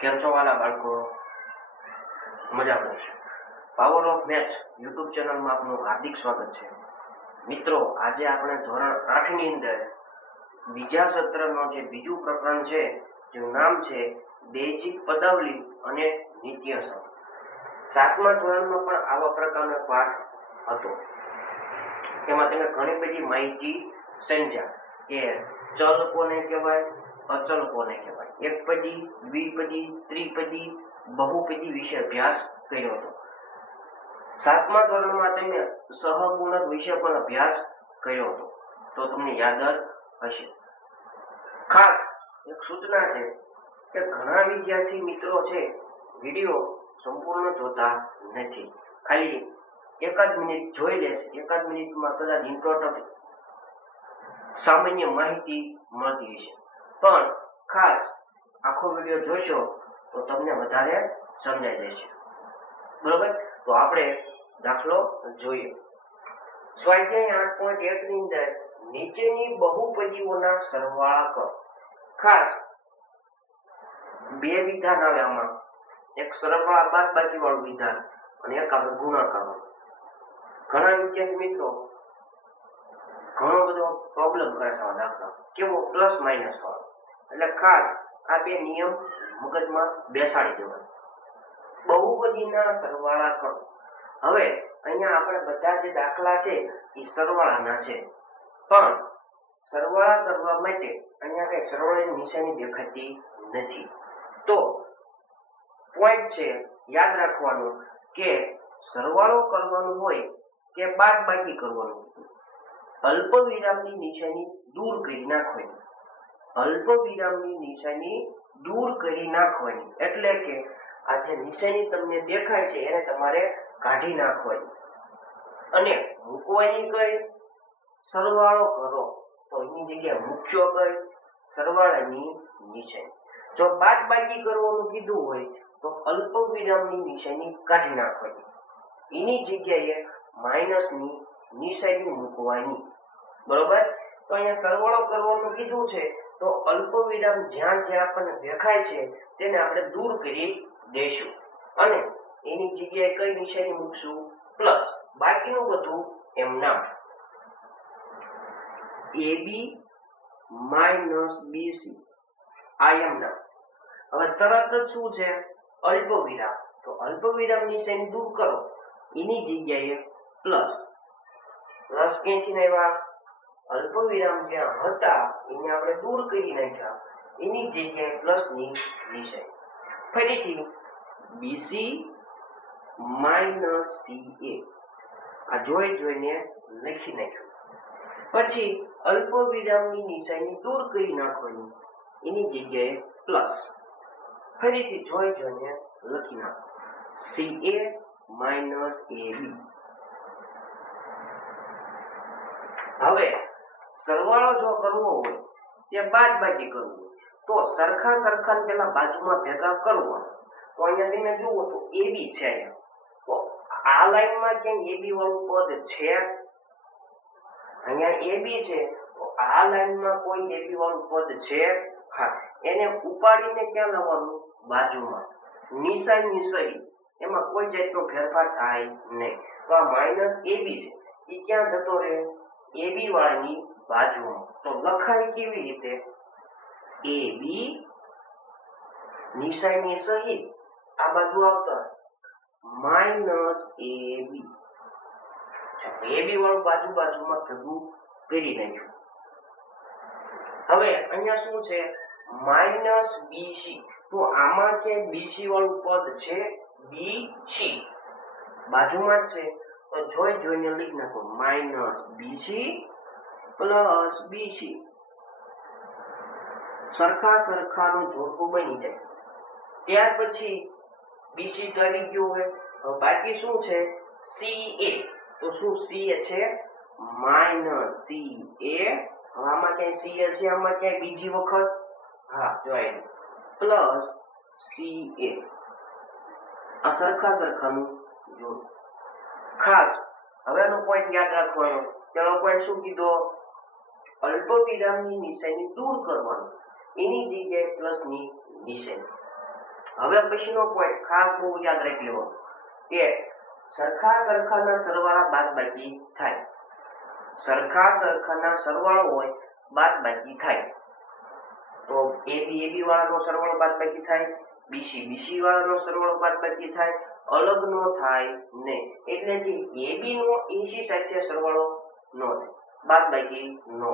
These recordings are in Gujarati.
કેમ છો વાલા બાળકો? મજામાં છો? પાવર ઓફ મેથ્સ યુટ્યુબ ચેનલમાં આપનું હાર્દિક સ્વાગત છે. મિત્રો, આજે આપણે ધોરણ 8 ની અંદર બીજા સત્રનું જે બીજું પ્રકરણ છે, જેનું નામ છે બેઝિક પદાવલી અને નિત્યસમ. 7મા ધોરણમાં પણ આવા પ્રકારનો પાઠ હતો. તેમાં તમે ઘણી બધી માહિતી સમજ્યા કે ચલ કોને કહેવાય, અચલ કોને કહેવાય, એકપદી, દ્વિપદી, ત્રિપદી, બહુપદી વિશે અભ્યાસ કર્યો હતો. 7મા ધોરણમાં તમે સહગુણક વિશે પણ અભ્યાસ કર્યો હતો, તો તમને યાદ જ હશે. ખાસ એક સૂચના છે કે ઘણા વિદ્યાર્થી મિત્રો છે વિડીયો સંપૂર્ણ જોતા નથી, ખાલી એકાદ મિનિટ જોઈ લે છે. એકાદ મિનિટમાં કદાચ ઇમ્પોર્ટન્ટ સામાન્ય માહિતી મળતી હશે, પણ ખાસ આખો વિડીયો જોશો તો તમને વધારે સમજાઈ જશે. બરોબર? તો આપણે દાખલો જોઈએ. સ્વાધ્યાય 8.1 ની અંદર નીચેની બહુપદીઓના સરવાળા કરો. ખાસ બે વિધાન આવે આમાં, એક સરવાળા બાદબાકી વાળું વિધાન અને એક આપણે ગુણાકાર વાળું. ઘણા વિદ્યાર્થી મિત્રો ઘણો બધો પ્રોબ્લેમ કરે છે આ દાખલા, કેવો પ્લસ માઇનસ વાળો. એટલે ખાસ આ બે નિયમ મગજમાં બેસાડી દેવાય. બહુપદીના સરવાળા કરો. હવે અહીંયા આપણે બધા જે દાખલા છે એ સરવાળાના છે, પણ સરવાળા કરવા માટે અહીંયા કઈ સરવાળાની નિશાની દેખાતી નથી. તો પોઈન્ટ છે યાદ રાખવાનું કે સરવાળો કરવાનો હોય કે બાદબાકી કરવાનું, અલ્પ વિરામની નિશાની દૂર કરી નાખવાની. અલ્પ વિરામની નિશાની દૂર કરી નાખવાની એટલે કે આ જે નિશાની તમને દેખાય છે એને તમારે કાઢી નાખવાની અને મૂકવાની કઈ, સરવાળો કરો તો એની જગ્યાએ મૂકશો કઈ, સરવાળાની નિશાની. જો બાદબાકી કરવાનું કીધું હોય તો અલ્પ વિરામની નિશાની કાઢી નાખવાની, એની જગ્યાએ માઇનસની નિશાની મૂકવાની. બરોબર? તો અહીંયા સરવાળો કરવાનું કીધું છે તો અલ્પ વિરામ જ્યાં જ્યાં આપણને દેખાય છે તેને આપણે દૂર કરી દઈશું અને એની જગ્યાએ કઈ નિશાની મૂકશું? પ્લસ. બાકીનું બધું એમ નામ. AB માઇનસ BC આ એમ નામ. હવે તરત જ શું છે? અલ્પ વિરામ. તો અલ્પ વિરામ નિશાની દૂર કરો, એની જગ્યાએ પ્લસ. પ્લસ ક્યાંથી આવ્યા? અલ્પ વિરામ જ્યાં હતા એને આપણે દૂર કરી નાખ્યા, એની જગ્યાએ પ્લસની નિશાની. ફરીથી BC માઇનસ CA આ જોઈને લખી નાખ્યું. પછી અલ્પ વિરામની નિશાની દૂર કરી નાખવાની, એની જગ્યાએ પ્લસ. ફરીથી જોઈને લખી નાખો CA માઇનસ AB. હવે સરવાળો જો કરવો હોય કે બાદબાકી કરવું તો સરખા પેલા બાજુમાં ભેગા કરવો. તો અહીંયા તમે જુઓ તો AB છે, તો આ લાઈનમાં ક્યાંય AB વાળું પદ છે? અહીંયા AB છે તો આ લાઈનમાં કોઈ AB વાળું પદ છે? હા, એને ઉપાડીને ક્યાં લાવવાનું? બાજુમાં. નિશાની સહી, એમાં કોઈ જાતનો ફેરફાર થાય નહીં. તો આ માઇનસ AB છે એ ક્યાં જતો રહે? AB વાળાની બાજુમાં. તો લખાય કેવી રીતે? AB નિશાની સહિત આ બાજુ આવતા માઇનસ AB. AB વાળું બાજુમાં ભેગું કરી નાખ્યું. હવે અહીંયા શું છે? Minus BC. તો આમાં કે BC વાળું પદ છે? BC બાજુમાં જ છે તો જોઈને લખી નાખો માઇનસ BC પ્લસ BC. સરખાનું જોડકું બની જાય. ત્યાર પછી BC તો આવી ગયું હોય, બાકી શું છે? CA. તો શું CA છે? Minus CA. આમાં ક્યાંય CA છે? આમાં ક્યાંય બીજી વખત? હા, જોઈ પ્લસ CA. આ સરખાનું જોડ. ખાસ હવેનો પોઈન્ટ યાદ રાખવાનો. પેલો પોઈન્ટ શું કીધો? અલ્પ વિરામની નિશાની દૂર કરવાનું, એની જગ્યાએ પ્લસની નિશાની. હવે પછીનો પોઈન્ટ ખાસ બહુ યાદ રાખી લેવો કે સરખાના સરવાળા બાદબાકી થાય. સરખાના સરવાળો હોય બાદબાકી થાય. તો AB વાળાનો સરવાળો બાદબાકી થાય, BC વાળાનો સરવાળો બાદબાકી થાય, અલગ નો થાય ને. એટલે કે AB નો AC સાથે સરવાળો નો થાય, બાદબાકી નો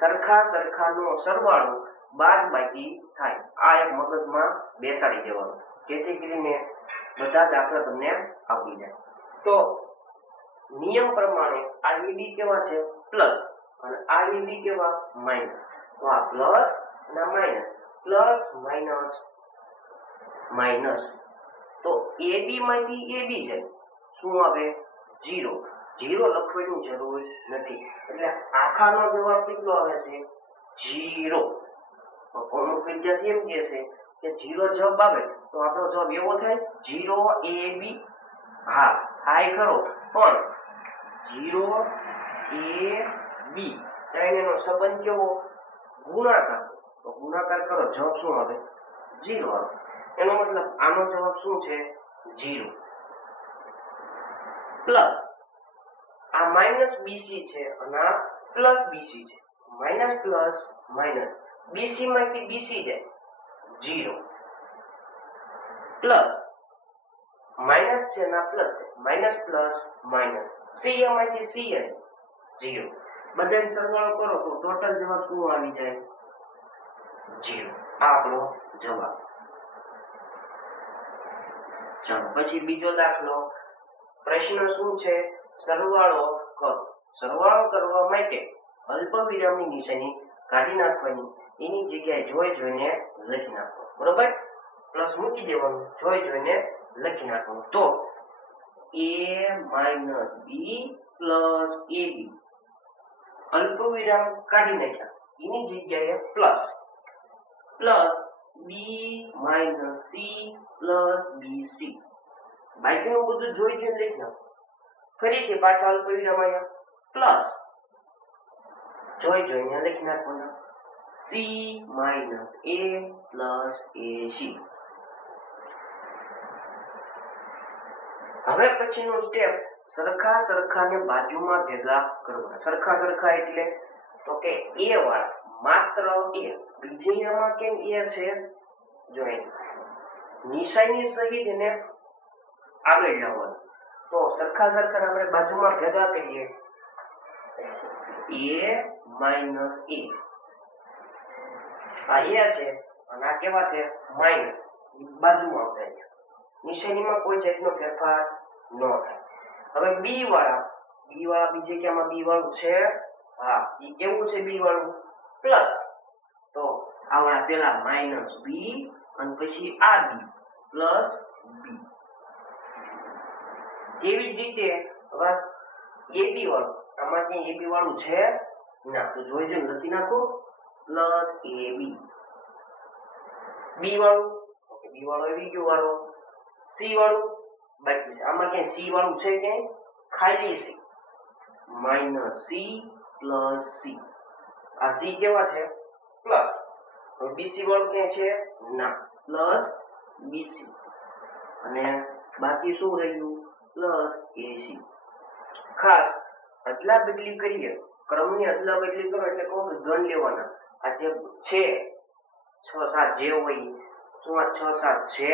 થાય. સરખાનો સરવાળો બાદબાકી થાય. આ એક મગજમાં બેસાડી દેવાનું, જેથી કરીને બધા દાખલા તમને આવડી જાય. તો નિયમ પ્રમાણે આ AB કેવા છે પ્લસ અને આ AB કેવા માઇનસ. તો આ પ્લસ અને માઇનસ, પ્લસ માઇનસ માઇનસ. તો AB માંથી AB જાય શું આવે? 0. 0 લખવાની જરૂર નથી. એટલે આખાનો જવાબ કેટલો આવે છે? 0. અમુક વિદ્યાર્થી એમ કહે છે કે 0 જવાબ આવે તો આપણો જવાબ એવો થાય 0 AB. હા થાય ખરો, પણ 0 AB ત્રણેયનો સંબંધ કેવો? ગુણાકાર. તો ગુણાકાર કરો, જવાબ શું આવે? 0 આવે. એનો મતલબ આનો જવાબ શું છે? 0. પ્લસ આ માઇનસ BC છે અને આ પ્લસ BC છે. માઇનસ પ્લસ માઇનસ, BC માંથી BC જાય 0. પ્લસ માઇનસ છે ના પ્લસ છે, માઇનસ પ્લસ માઇનસ, CA માંથી C જાય 0. બધાનો સરવાળો કરો તો ટોટલ જવાબ શું આવી જાય? 0. આ આપણો જવાબ. ચાલો પછી બીજો દાખલો. પ્રશ્ન શું છે? સરવાળો કરો. સરવાળો કરવા માટે અલ્પવિરામની નિશાની કાઢી નાખવાની, એની જગ્યાએ જોઈને લખી નાખો. બરોબર? પ્લસ મૂકી દેવાનું, જોઈને લખી નાખવાનું. તો A - B પ્લસ AB અલ્પવિરામ કાઢી નાખ્યા, એની જગ્યાએ plus plus B - C plus BC. બાકીનું બધું જોઈને લખી નાખો. ફરીથી પાછા અલ્પવિરામ આવ્યા, પ્લસ જોઈને લખી નાખવાના C - A પ્લસ AC. હવે પછીનું સ્ટેપ, સરખાને બાજુમાં ભેગા કરવા. સરખા એટલે તો કે A વાળા માત્ર A. બીજામાં કેમ A છે? જો નિશાની સહિત એને આગળ લાવવાનું. તો સરખા આપણે બાજુમાં ભેગા કરીએ. A - A આ A છે અને આ કેવા છે? માઇનસ. બાજુમાં આવતા નિશાનીમાં કોઈ જાતનો ફેરફાર ન થાય. હવે B વાળા બીજે ક્યાંમાં B વાળું છે? હા, એ કેવું છે? B વાળું પ્લસ. તો આવડા પેલા માઇનસ B અને પછી આ B પ્લસ B. તેવી જ રીતે હવે AB વાળું, આમાં ક્યાં AB વાળું છે? ના. તો જોઈને લખી નાખો પ્લસ AB. B વાળું, ઓકે, B વાળો આવી ગયો વાળો. C વાળું બાકી છે. આમાં ક્યાં C વાળું છે? ક્યાંય ખાલી છે. Minus C plus C. આ C કેવા છે? પ્લસ. હવે BC વાળું ક્યાં છે? ના, પ્લસ BC. અને બાકી શું રહ્યું? Plus AC. ખાસ અદલા બદલી કરીએ, ક્રમની અદલા બદલી કરો એટલે કહું ગણ લેવાના. આ જે છે 6 7 જે હોય શું આ 6 7 છે?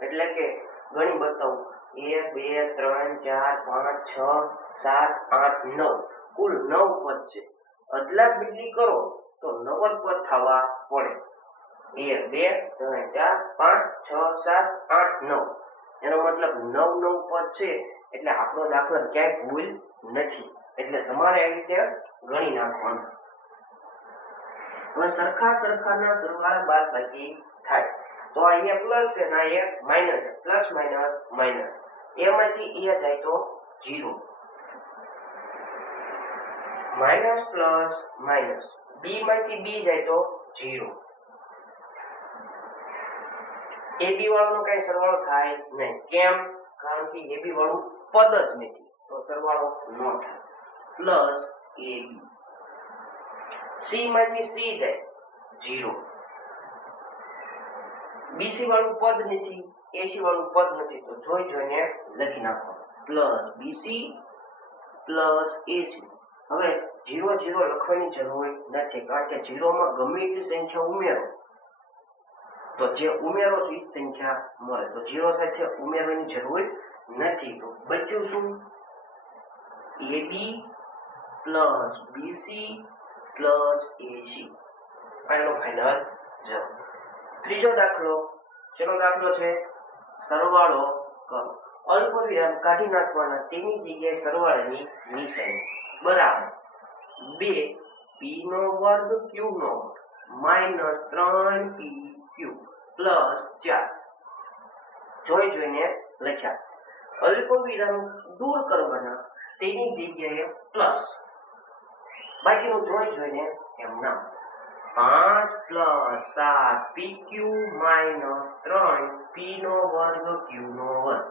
એટલે કે ગણી બતાવું 1 2 3 4 5 6 7 8 9, કુલ 9 પદ છે. અદલા બદલી કરો તો 9 પદ થવા પડે. 1 2 3 4 5 6 7 8 9. એનો મતલબ 9 પદ છે. એટલે આપણો દાખલો ક્યાંય ભૂલ નથી. એટલે તમારે આ રીતે ગણી નાખવાનું. હવે સરખાના સરવાળા બાદબાકી થાય. તો અહીંયા પ્લસ છે ને અહીંયા માઈનસ છે. Plus minus minus. A માંથી A જાય તો 0. Minus plus minus. B માંથી B જાય તો 0. AB વાળાનો કઈ સરવાળો થાય નહીં. કેમ? કારણ કે AB વાળું પદ જ નથી, તો સરવાળો ન થાય. Plus AB. C માંથી C જાય 0. B બીસી વાળું પદ નથી, એસી વાળું પદ નથી, તો જોઈ જોઈને લખી નાખો પ્લસ બીસી પ્લસ એસી. હવે 0 0 લખવાની જરૂર નથી, કારણ કે 0 માં ગમે એટલી સંખ્યા ઉમેરો તો જે ઉમેરો છો એ જ સંખ્યા મળે, તો 0 સાથે ઉમેરવાની જરૂર નથી. તો બચ્યું શું? AB પ્લસ બીસી પ્લસ એસી. ફાઇનલ જવાબ. ત્રીજો દાખલો, ચલો દાખલો છે સરવાળો કરો. અલ્પ વિરામ કાઢી નાખવાના, તેની જગ્યાએ સરવાળાની નિશાની બરાબર 2 p નો વર્ગ q નો માઈનસ 3 p q પ્લસ 4. જોઈ જોઈને લખ્યા. અલ્પ વિરામ દૂર કરવાના, તેની જગ્યાએ પ્લસ, બાકીનું જોઈ જોઈને એમ ના 5 પ્લસ 7 pq માઈનસ 3 p નો વર્ગ q નો વર્ગ.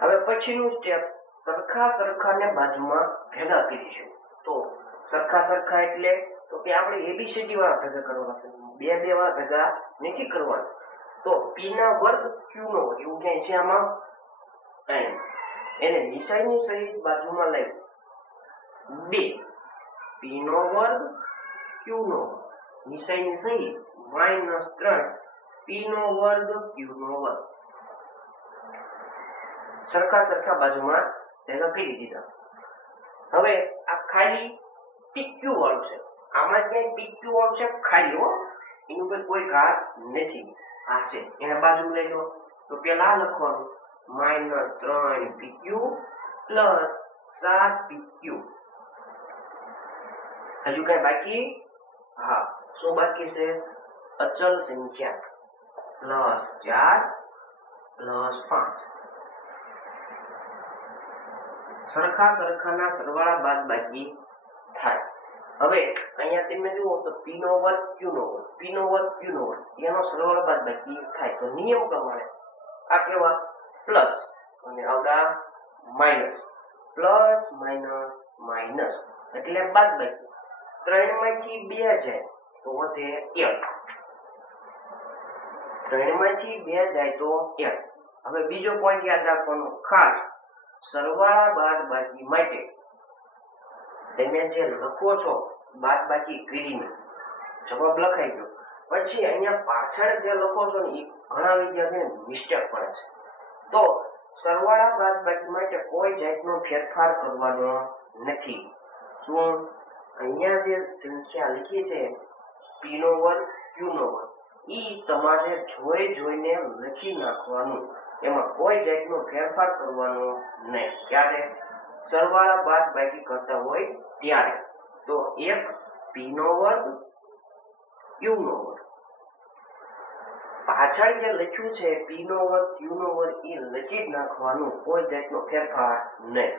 હવે પછીનું સ્ટેપ, સરખા સરખાને બાજુમાં ભેગા કરીશું. તો સરખા સરખા એટલે તો કે આપણે એબીસીડી વાળા ભેગા કરવાના છે, બે બે વાળા ભેગા નથી કરવાના. તો p ના વર્ગ q નો વર્ગ એવું ક્યાંય છે આમાં? એને નિશાની સહિત બાજુમાં લઈ 2 p નો વર્ગ q નો નિશાની સહિત માઈનસ 3 p નો વર્ગ q નો વર્ગ. સરખા સરખા બાજુમાં ભેગા કરી દીધા. હવે આ ખાલી pq વાળું છે, આમાં ક્યાંય pq વાળું છે ખાલી હો, એની ઉપર કોઈ ઘાત નથી, આ છે એને બાજુ લઈ લો. તો પેલા લખવાનું માઈનસ 3 pq પ્લસ 7 pq. હજુ કઈ બાકી? હા, શું બાકી છે? અચલ સંખ્યા પ્લસ 4 પ્લસ 5. સરખા સરખાના સરવાળા બાદબાકી થાય. હવે અહીંયા તમે જુઓ તો p નો વર્ગ q નો વર્ગ, p નો વર્ગ q નો વર્ગ, એનો સરવાળો બાદબાકી થાય. તો નિયમ પ્રમાણે આ કેવા પ્લસ અને આવડા માઈનસ, પ્લસ માઈનસ માઈનસ એટલે બાદબાકી. 3 માંથી 2 જાય તો વધે 1, 3 માંથી 2 જાય તો 1. હવે બીજો પોઈન્ટ યાદ રાખવાનો ખાસ, સરવાળા બાદબાકી માટે તમે જે લખો છો બાદબાકી કરીને જવાબ લખાઈ ગયો, પછી અહીંયા પાછળ જે લખો છો ને એ ઘણા વિદ્યાર્થીઓને મિસ્ટેક પડે છે. તો સરવાળા બાદબાકી માટે કોઈ જાતનો ફેરફાર કરવાનો નથી. શું? અહીંયા જે સંખ્યા લખી છે p નો વર્ગ q નો વર્ગ, ઈ તમારે જોઈ જોઈને લખી નાખવાનું, એમાં કોઈ જાતનો ફેરફાર કરવાનો નહીં. ક્યારે? સરવાળા બાદબાકી કરતા હોય ત્યારે. તો એક p નો વર્ગ q નો વર્ગ, પાછળ જે લખ્યું છે p નો વર્ગ q નો વર્ગ એ લખી જ નાખવાનું, કોઈ જાતનો ફેરફાર નહીં.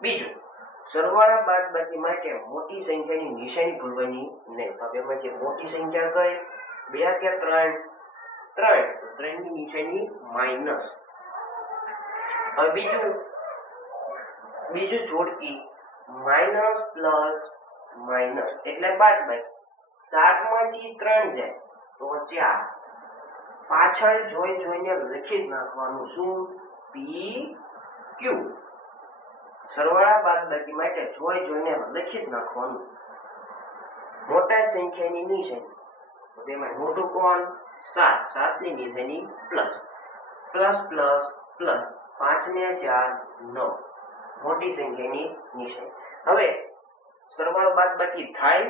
બીજું, સરવાળા બાદબાકી માટે મોટી સંખ્યાની નિશાની ભૂલવાની નહીં. તો એમાં જે મોટી સંખ્યા કઈ? 2 કે 3? 3, તો 3 ની નિશાની માઈનસ. હવે બીજું જોડકી માઈનસ પ્લસ માઈનસ એટલે બાદબાકી. 7 માંથી 3 જાય તો 4. પાછળ જોઈ જોઈને લખી જ નાખવાનું. શું? p q. સરવાળા બાદબાકી માટે જોઈ જોઈને લખી જ નાખવાનું. મોટા સંખ્યાની નિશાની, તો તેમાં મોટું કોણ? 7, 7 ની નિશાની પ્લસ, પ્લસ પ્લસ પ્લસ 5 ને 4 9, મોટી સંખ્યાની નિશાની. હવે સરવાળો બાદબાકી થાય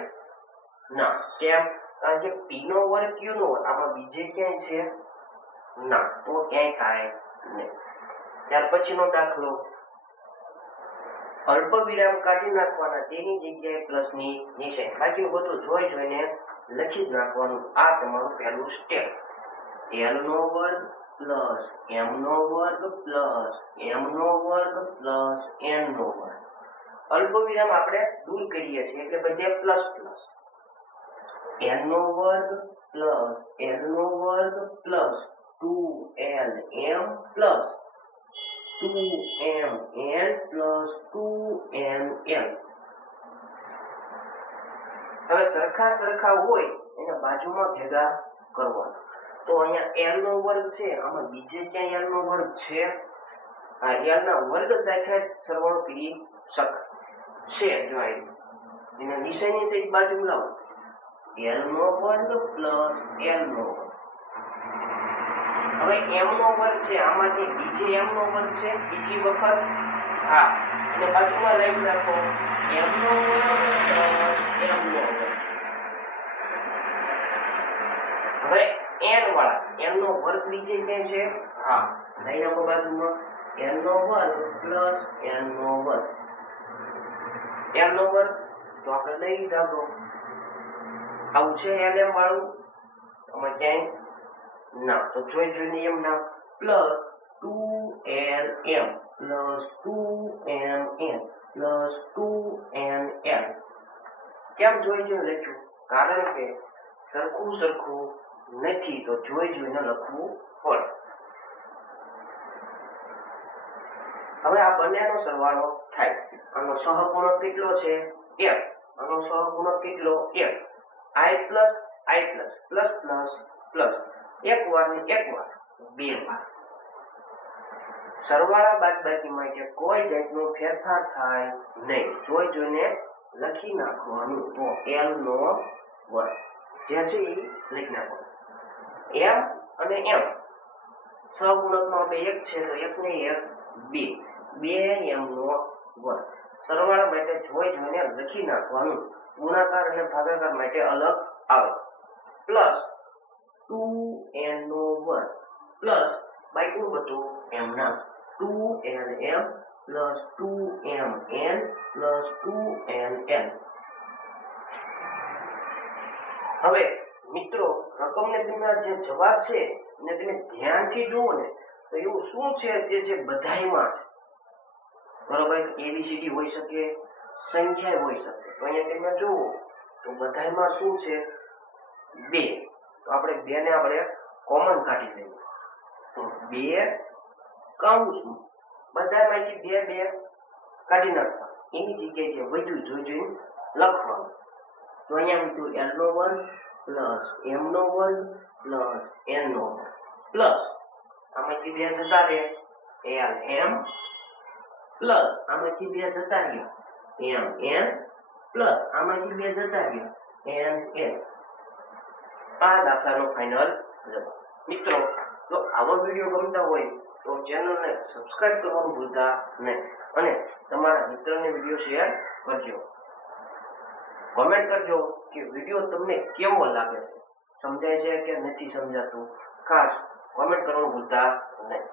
ના, કેમ? કારણ કે p નો વર્ગ q નો વર્ગ આમાં બીજે ક્યાંય છે ના, તો ક્યાંય થાય નહીં. ત્યાર પછીનો દાખલો, અલ્પ વિરામ કાઢી નાખવાના, તેની જગ્યાએ પ્લસ ની નિશાની, બાકી બધું જોઈ જોઈને લખી જ નાખવાનું. આ તમારું પહેલું સ્ટેપ. l નો વર્ગ પ્લસ m નો વર્ગ પ્લસ m નો વર્ગ પ્લસ n નો વર્ગ. અલ્પ વિરામ આપણે દૂર કરીએ છીએ એટલે બધે પ્લસ પ્લસ. n નો વર્ગ પ્લસ l નો વર્ગ plus 2lm plus 2mn plus 2nl. હવે સરખા સરખા હોય એને બાજુમાં ભેગા કરવાનો. તો અહીંયા l નો વર્ગ છે, આમાં બીજે ક્યાંય l નો વર્ગ છે? આ l ના વર્ગ સાથે જ સરવાળો કરી શકાય છે. જો એના નિશાની સહિત બાજુ લાવો, l નો વર્ગ પ્લસ l નો વર્ગ. હવે m નો વર્ગ છે, આમાંથી બીજે m નો વર્ગ છે બીજી વખત. હા, અને બાજુમાં લઈ રાખો m નો વર્ગ પ્લસ m નો વર્ગ. હવે n વાળા m નો વર્ગ બીજે ક્યાં છે? હા, લઈ રાખો બાજુમાં n નો વર્ગ પ્લસ n નો વર્ગ. n નો વર્ગ તો આપણે લઈ લીધા. આવું છે lm વાળું? આમાં ક્યાંય ના, તો જોઈને એમ ના plus 2lm plus 2mn plus 2nl. કેમ જોઈને લખ્યું? કારણ કે સરખું નથી તો જોઈને લખવું પડે. હવે આ બંનેનો સરવાળો થાય. આનો સહગુણક કેટલો છે? 1. આનો સહગુણક કેટલો? 1. i પ્લસ પ્લસ પ્લસ એક વાર ને એક વાર, બે વાર. સરવાળા બાદબાકી માટે કોઈ જાતનો ફેરફાર થાય નહીં. જોઈને લખી નાખવાનું. તો l નો વર્ગ જે છે એ લખી નાખવાનું. m અને m સહગુણકમાં બે એક છે તો એક ને એક બે, 2m નો વર્ગ. સરવાળા માટે જોઈને લખી નાખવાનું. ગુણાકાર અને ભાગાકાર માટે અલગ આવે. પ્લસ 2n નો વર્ગ પ્લસ બાકીનું બધું m ના 2lm plus 2mn plus 2nn. હવે મિત્રો, રકમને તેના જે જવાબ છે ને તમે ધ્યાનથી જુઓ ને તો એવું શું છે જે બધાયમાં છે. બરોબર, ABCD હોઈ શકે, સંખ્યા હોઈ શકે. તો અહીંયા તમે જુઓ તો બધાયમાં શું છે? 2. તો આપણે 2 ને આપણે કોમન કાઢી લઈએ. તો 2 કૌંસમાં બધામાંથી 2 કાઢી નાખવા. એની જગ્યાએ જે વધ્યું જોઈને લખવાનું. તો અહીંયા વધ્યું l નો વર્ગ પ્લસ m નો વર્ગ પ્લસ n નો વર્ગ પ્લસ આમાંથી 2 જતા રહે lm પ્લસ આમાંથી 2 જતા રહ્યા mn પ્લસ આમાંથી 2 જતા રહ્યા nn. આ દાખલાનો ફાઇનલ જવાબ. મિત્રો, જો આવો વિડીયો ગમતા હોય તો ચેનલને સબસ્ક્રાઇબ કરવાનું ભૂલતા નહીં અને તમારા મિત્રને વિડીયો શેર કરજો. કોમેન્ટ કરજો કે વિડીયો તમને કેવો લાગે છે, સમજાય છે કે નથી સમજાતું. ખાસ કોમેન્ટ કરવાનું ભૂલતા નહીં.